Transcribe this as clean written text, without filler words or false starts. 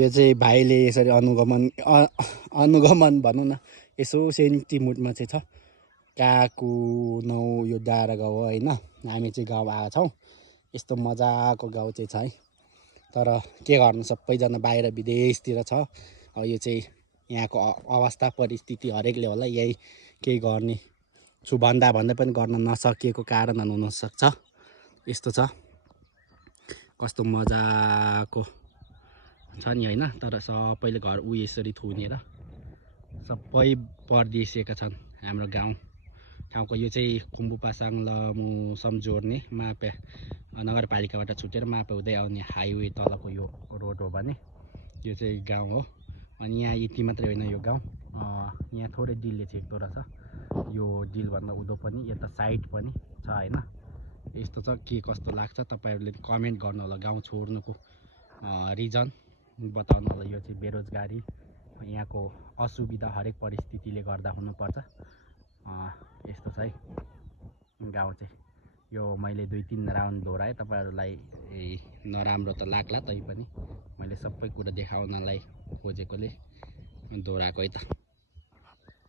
यो चाहिँ भाइले यसरी अनुगमन भनौँ न यसो सेन्टी मुडमा चाहिँ छ। काकु नौ यो डाँडा गाउँ हो होइन। हामी चाहिँ गाउँ आएको छौँ। यस्तो मजाको गाउँ चाहिँ छ है। तर के गर्नु सबैजना बाहिर विदेशतिर छ। अब यो चाहिँ यहाँको अवस्था परिस्थिति हरेकले होला यही केही गर्ने छु भन्दा पनि गर्न नसकिएको कारणहरू हुनसक्छ। यस्तो छ कस्तो मजाको छ नि होइन। तर सबैले घर यसरी थुनेर सबै परदेशिएका छन्। हाम्रो ठाउँको यो चाहिँ खुम्बुपासाङ लमु सम्झोर्ने मापे नगरपालिकाबाट छुटेर मापे हुँदै आउने हाइवे तलको यो रोड हो भने यो चाहिँ गाउँ हो। अनि यहाँ यति मात्रै होइन यो गाउँ यहाँ थोरै डिलले चेक्दो रहेछ। यो डिलभन्दा उँधो पनि यता साइड पनि छ होइन। यस्तो छ के कस्तो लाग्छ तपाईँहरूले कमेन्ट गर्नु होला। गाउँ छोड्नुको रिजन बताउनु होला। यो चाहिँ बेरोजगारी यहाँको असुविधा हरेक परिस्थितिले गर्दा हुनुपर्छ। यस्तो छ है गाउँ चाहिँ। यो मैले 2-3 राउन्ड दोहोऱ्याएँ। तपाईँहरूलाई नराम्रो त लाग्ला तैपनि मैले सबै कुरा देखाउनलाई खोजेकोले दोहोऱ्याएको है त।